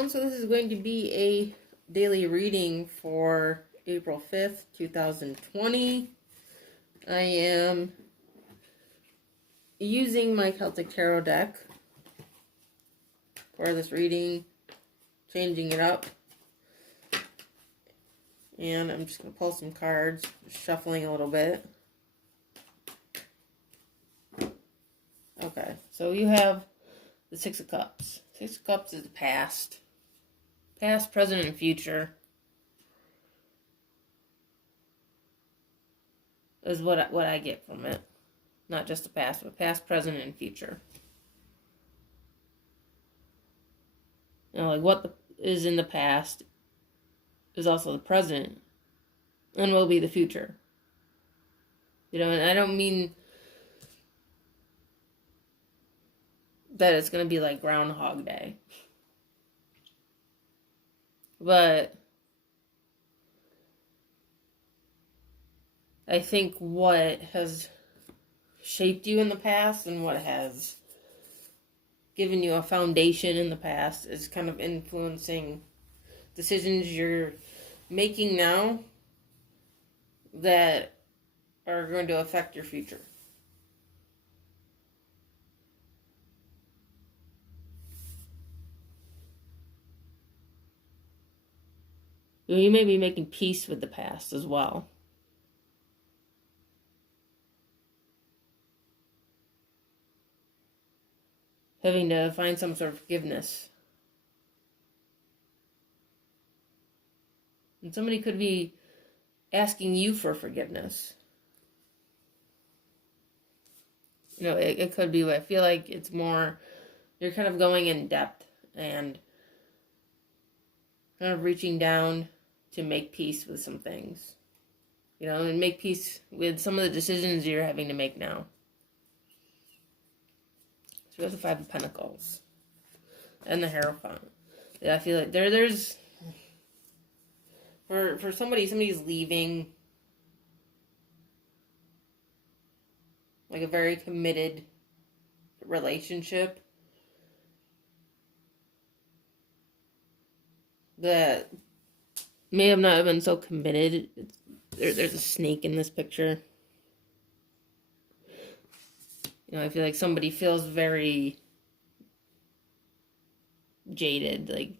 everyone. So this is going to be a daily reading for April 5th, 2020. I am using my Celtic Tarot deck for this reading, changing it up. And I'm just going to pull some cards, shuffling a little bit. Okay, so you have the Six of Cups. Six of Cups is the past. Past, present, and future is what I get from it. Not just the past, but past, present, and future. You know, like what is in the past is also the present and will be the future. You know, and I don't mean that it's going to be like Groundhog Day. But I think what has shaped you in the past and what has given you a foundation in the past is kind of influencing decisions you're making now that are going to affect your future. You may be making peace with the past as well. Having to find some sort of forgiveness. And somebody could be asking you for forgiveness. You know, it could be, I feel like it's more, you're kind of going in depth and kind of reaching down to make peace with some things. You know, and make peace with some of the decisions you're having to make now. So we have the Five of Pentacles. And the Hierophant. Yeah, I feel like there's for somebody's leaving like a very committed relationship that may have not been so committed. There's a snake in this picture. You know, I feel like somebody feels very jaded, like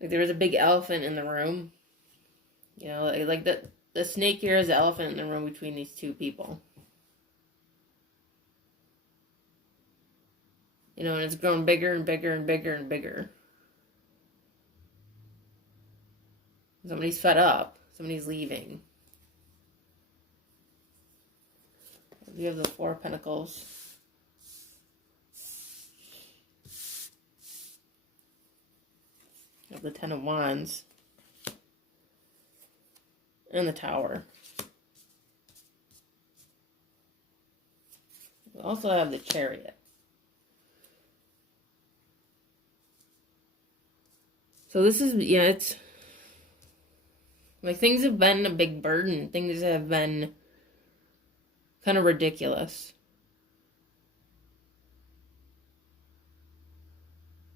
there was a big elephant in the room. You know, like the snake here is the elephant in the room between these two people. You know, and it's grown bigger and bigger and bigger and bigger. Somebody's fed up. Somebody's leaving. We have the Four of Pentacles. We have the Ten of Wands. And the Tower. We also have the Chariot. So this is, yeah, it's like things have been a big burden. Things have been kind of ridiculous.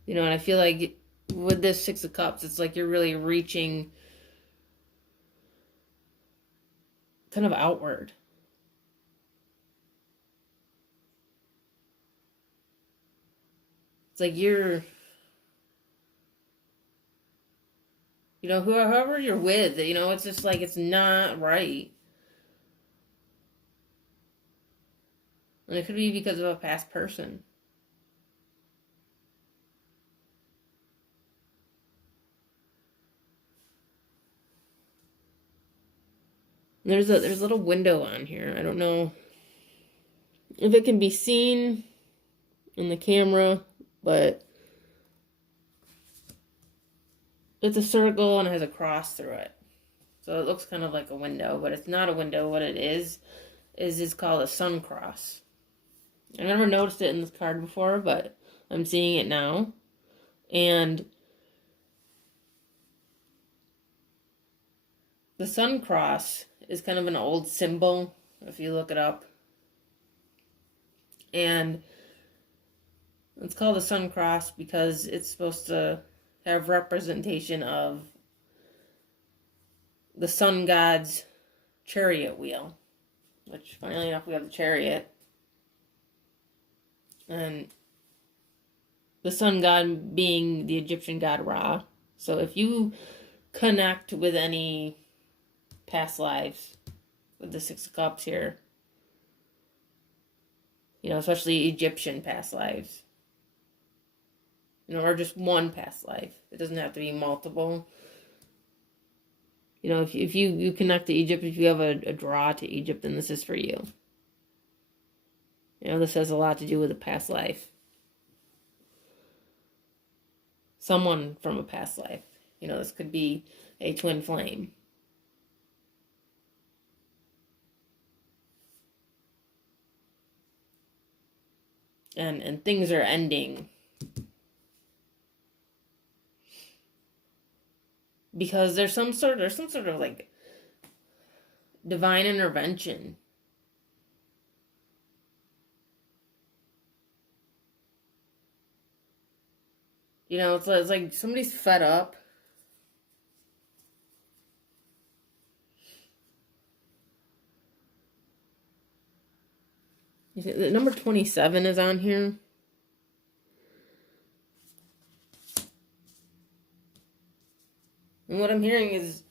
You know, and I feel like with this Six of Cups, it's like you're really reaching kind of outward. It's like you're, you know, whoever you're with, you know, it's just like it's not right. And it could be because of a past person. There's a little window on here. I don't know if it can be seen in the camera, but it's a circle and it has a cross through it. So it looks kind of like a window, but it's not a window. What it is it's called a sun cross. I never noticed it in this card before, but I'm seeing it now. And the sun cross is kind of an old symbol, if you look it up. And it's called a sun cross because it's supposed to have representation of the sun god's chariot wheel. Which, funnily enough, we have the chariot. And the sun god being the Egyptian god Ra. So if you connect with any past lives with the Six of Cups here, you know, especially Egyptian past lives, you know, or just one past life. It doesn't have to be multiple. You know, if you connect to Egypt, if you have a draw to Egypt, then this is for you. You know, this has a lot to do with a past life. Someone from a past life. You know, this could be a twin flame. And things are ending because there's some sort of like divine intervention. You know, it's like somebody's fed up. You see, the number 27 is on here. And what I'm hearing is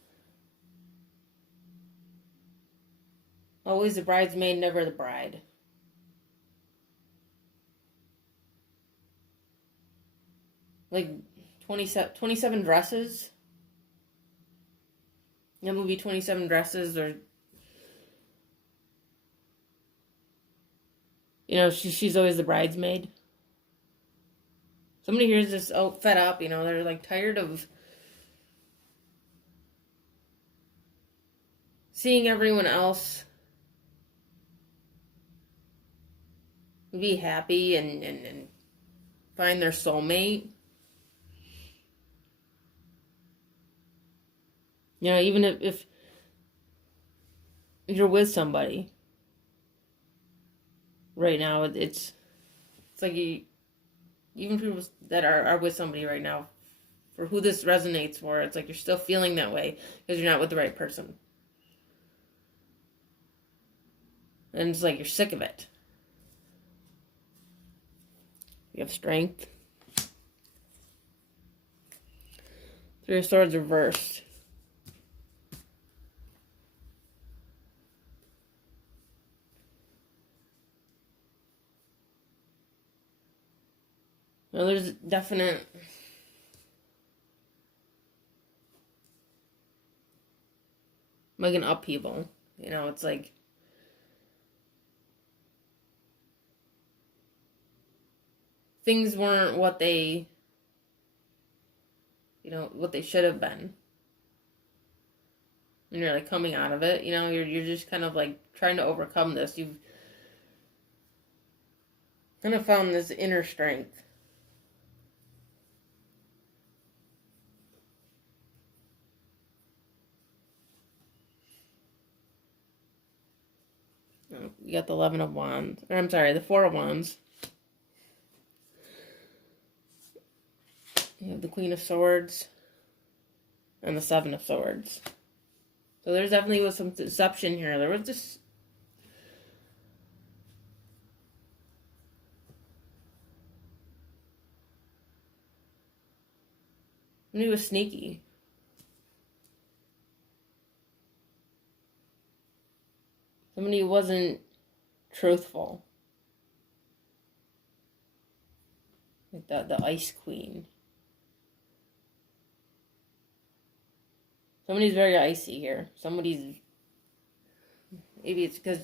always the bridesmaid, never the bride. Like 27 dresses. That movie 27 Dresses, or you know, she's always the bridesmaid. Somebody here's just fed up, you know, they're like tired of seeing everyone else be happy and find their soulmate. You know, even if you're with somebody right now, it's like even people that are with somebody right now, for who this resonates for, it's like you're still feeling that way because you're not with the right person. And it's like you're sick of it. You have Strength. Three of Swords reversed. Now there's definite like an upheaval. You know, it's like things weren't what they, you know, what they should have been. And you're like coming out of it, you know, you're just kind of like trying to overcome this. You've kind of found this inner strength. You got the 11 of Wands. Or I'm sorry, the 4 of Wands. You have the Queen of Swords. And the 7 of Swords. So there's definitely was some deception here. There was this... Somebody was sneaky. Somebody wasn't truthful. Like the Ice Queen. Somebody's very icy here. Somebody's... Maybe it's because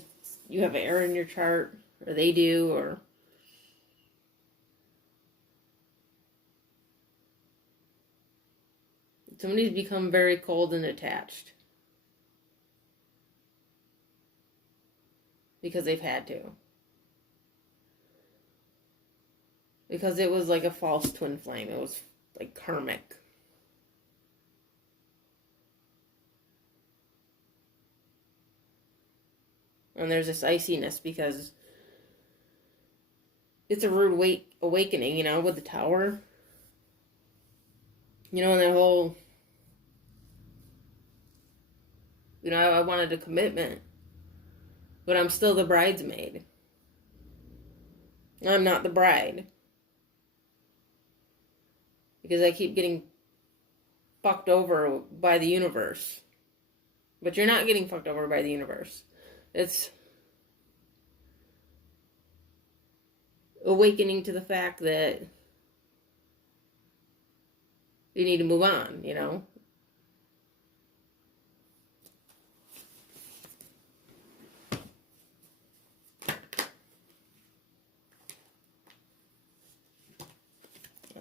you have air in your chart. Or they do, or... Somebody's become very cold and attached. Because they've had to. Because it was like a false twin flame. It was like karmic. And there's this iciness because it's a rude awakening, you know, with the tower. You know, and that whole, you know, I wanted a commitment, but I'm still the bridesmaid. I'm not the bride. Because I keep getting fucked over by the universe. But you're not getting fucked over by the universe. It's awakening to the fact that you need to move on, you know?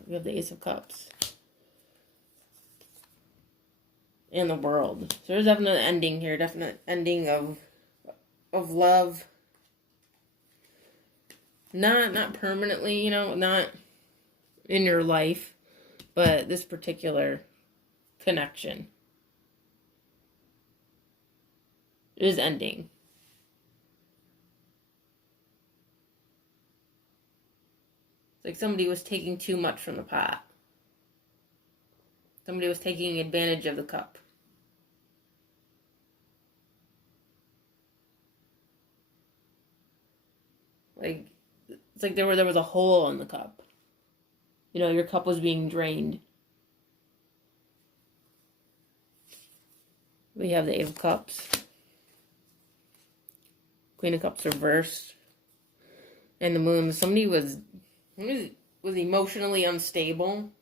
We have the Ace of Cups. And the World. So there's definite ending here. Definite ending of love. Not permanently, you know, not in your life, but this particular connection is ending. It's like somebody was taking too much from the pot. Somebody was taking advantage of the cup. Like, it's like there was a hole in the cup. You know, your cup was being drained. We have the Eight of Cups. Queen of Cups reversed. And the Moon. Somebody was emotionally unstable.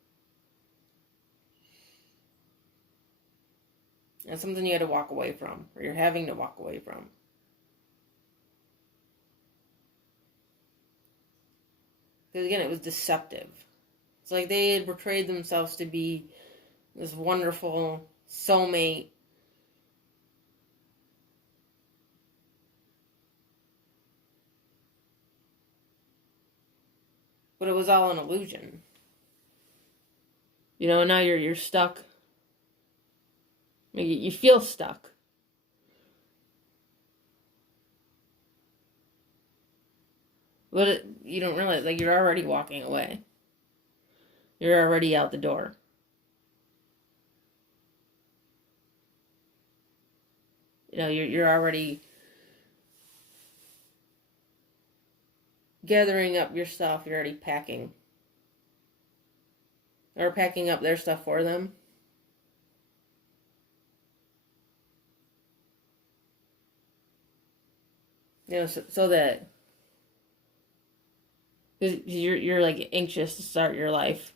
That's something you had to walk away from. Or you're having to walk away from. Because again, it was deceptive. It's like they had portrayed themselves to be this wonderful soulmate. But it was all an illusion. You know, now you're stuck. You feel stuck. But you don't realize, like, you're already walking away. You're already out the door. You know, you're already gathering up your stuff. You're already packing. Or packing up their stuff for them. You know, so that you're like anxious to start your life.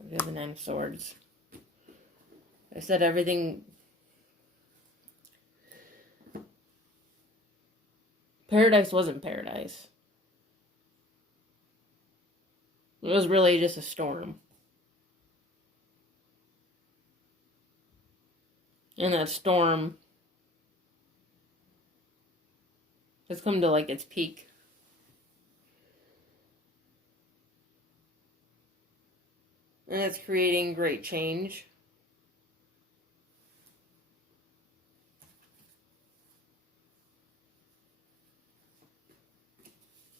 We have the Nine of Swords. I said everything. Paradise wasn't paradise. It was really just a storm. And that storm has come to like its peak. And it's creating great change.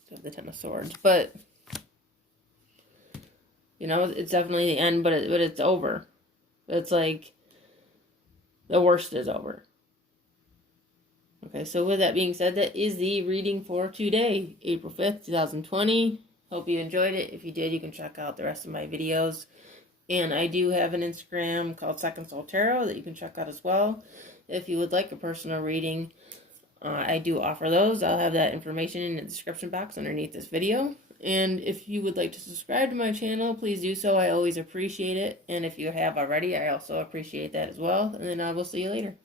So the Ten of Swords. But, you know, it's definitely the end, but it's over. It's like the worst is over. Okay, so with that being said, that is the reading for today, April 5th, 2020. Hope you enjoyed it. If you did, you can check out the rest of my videos. And I do have an Instagram called Second Soul Tarot that you can check out as well. If you would like a personal reading, I do offer those. I'll have that information in the description box underneath this video. And if you would like to subscribe to my channel, please do so. I always appreciate it. And if you have already, I also appreciate that as well. And then I will see you later.